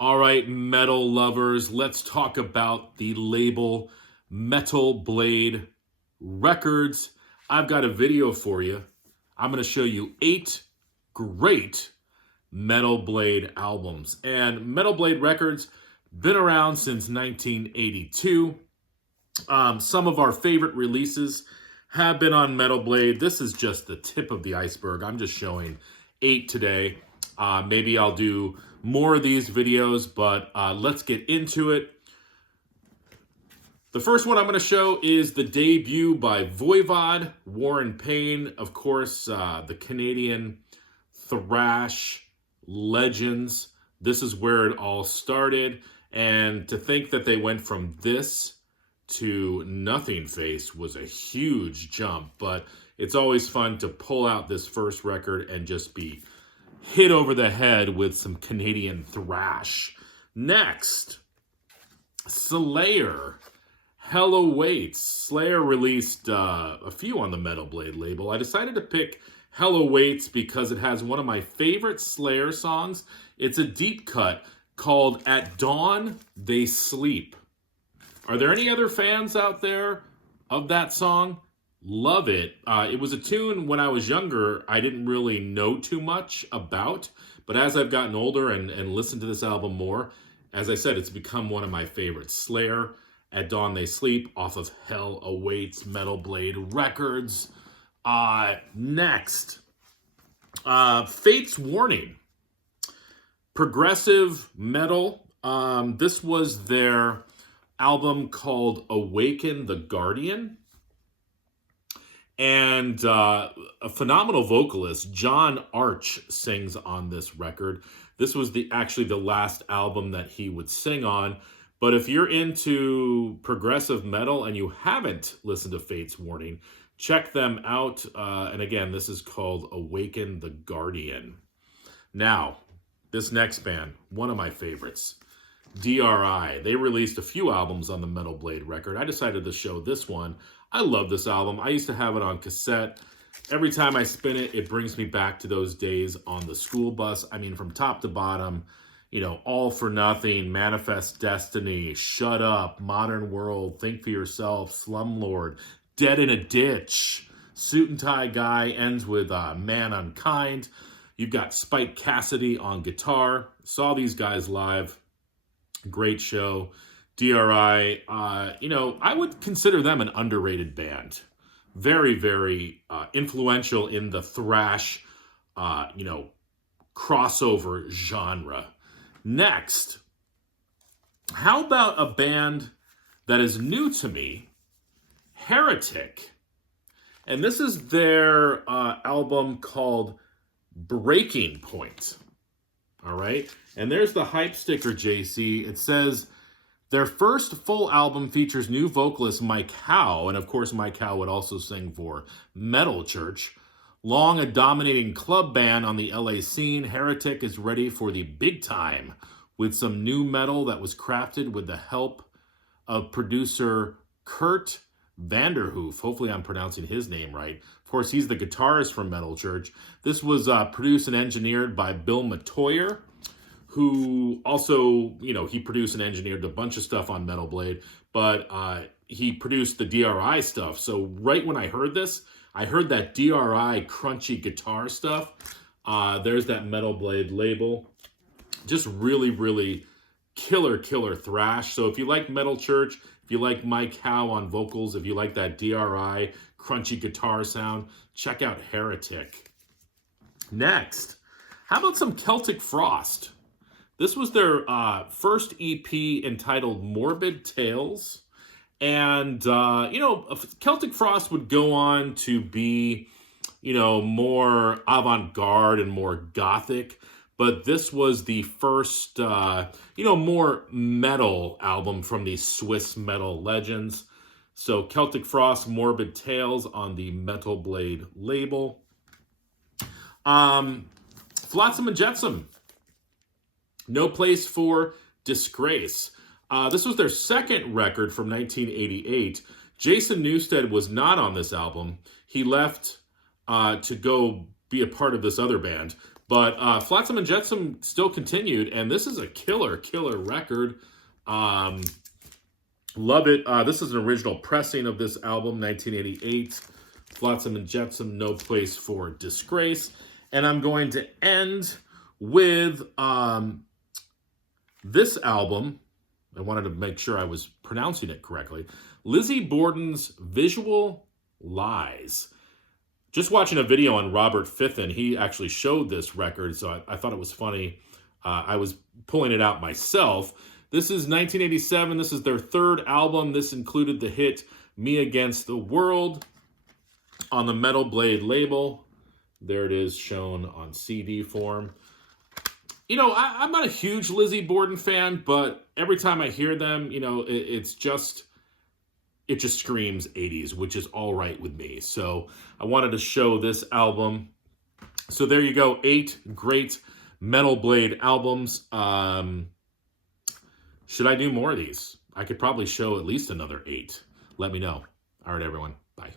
All right, metal lovers, let's talk about the label Metal Blade Records. I've got a video for you. I'm going to show you 8 great Metal Blade albums. And Metal Blade Records, been around since 1982. Some of our favorite releases have been on Metal Blade. This is just the tip of the iceberg. I'm just showing 8 today. Maybe I'll do more of these videos, but let's get into it. The first one I'm going to show is the debut by Voivod, Warren Payne, of course, the Canadian thrash legends. This is where it all started, and to think that they went from this to Nothing Face was a huge jump, but it's always fun to pull out this first record and just be hit over the head with some Canadian thrash. Next, Slayer, Hell Awaits. Slayer released a few on the Metal Blade label. I decided to pick Hell Awaits because it has one of my favorite Slayer songs. It's a deep cut called At Dawn They Sleep. Are there any other fans out there of that song? Love it. It was a tune when I was younger I didn't really know too much about, but as I've gotten older and listened to this album more, as I said, it's become one of my favorites. Slayer, At Dawn They Sleep, off of Hell Awaits, Metal Blade Records. Next, Fate's Warning. Progressive metal. This was their album called Awaken the Guardian. And a phenomenal vocalist, John Arch, sings on this record. This was actually the last album that he would sing on. But if you're into progressive metal and you haven't listened to Fate's Warning, check them out. And again, this is called Awaken the Guardian. Now, this next band, one of my favorites, DRI. They released a few albums on the Metal Blade record. I decided to show this one. I love this album. I used to have it on cassette. Every time I spin it, it brings me back to those days on the school bus. I mean, from top to bottom, you know, All for Nothing, Manifest Destiny, Shut Up, Modern World, Think for Yourself, Slumlord, Dead in a Ditch, Suit and Tie Guy ends with Man Unkind. You've got Spike Cassidy on guitar. Saw these guys live. Great show. DRI, you know, I would consider them an underrated band. Very, very influential in the thrash, you know, crossover genre. Next, how about a band that is new to me, Heretic? And this is their album called Breaking Point. All right? And there's the hype sticker, JC. It says their first full album features new vocalist Mike Howe, and of course Mike Howe would also sing for Metal Church. Long a dominating club band on the LA scene, Heretic is ready for the big time with some new metal that was crafted with the help of producer Kurt Vanderhoof. Hopefully I'm pronouncing his name right. Of course, he's the guitarist from Metal Church. This was produced and engineered by Bill Matoyer, who also, you know, he produced and engineered a bunch of stuff on Metal Blade, but he produced the DRI stuff. So right when I heard this, I heard that DRI crunchy guitar stuff. There's that Metal Blade label. Just really, really killer thrash. So if you like Metal Church, if you like Mike Howe on vocals, if you like that DRI crunchy guitar sound, check out Heretic. Next, how about some Celtic Frost? This was their first EP entitled Morbid Tales. And, you know, Celtic Frost would go on to be, you know, more avant-garde and more gothic. But this was the first, you know, more metal album from these Swiss metal legends. So Celtic Frost, Morbid Tales on the Metal Blade label. Flotsam and Jetsam, No Place for Disgrace. This was their second record from 1988. Jason Newsted was not on this album. He left to go be a part of this other band. But Flotsam and Jetsam still continued, and this is a killer record. Love it. This is an original pressing of this album, 1988. Flotsam and Jetsam, No Place for Disgrace. And I'm going to end with this album. I wanted to make sure I was pronouncing it correctly. Lizzie Borden's Visual Lies. Just watching a video on Robert Fithen, he actually showed this record, so I thought it was funny. I was pulling it out myself. This is 1987. This is their third album. This included the hit Me Against the World on the Metal Blade label. There it is, shown on CD form. You know, I'm not a huge Lizzie Borden fan, but every time I hear them, you know, it just screams 80s, which is all right with me. So I wanted to show this album. So there you go, 8 great Metal Blade albums. Should I do more of these? I could probably show at least another 8. Let me know. All right, everyone. Bye.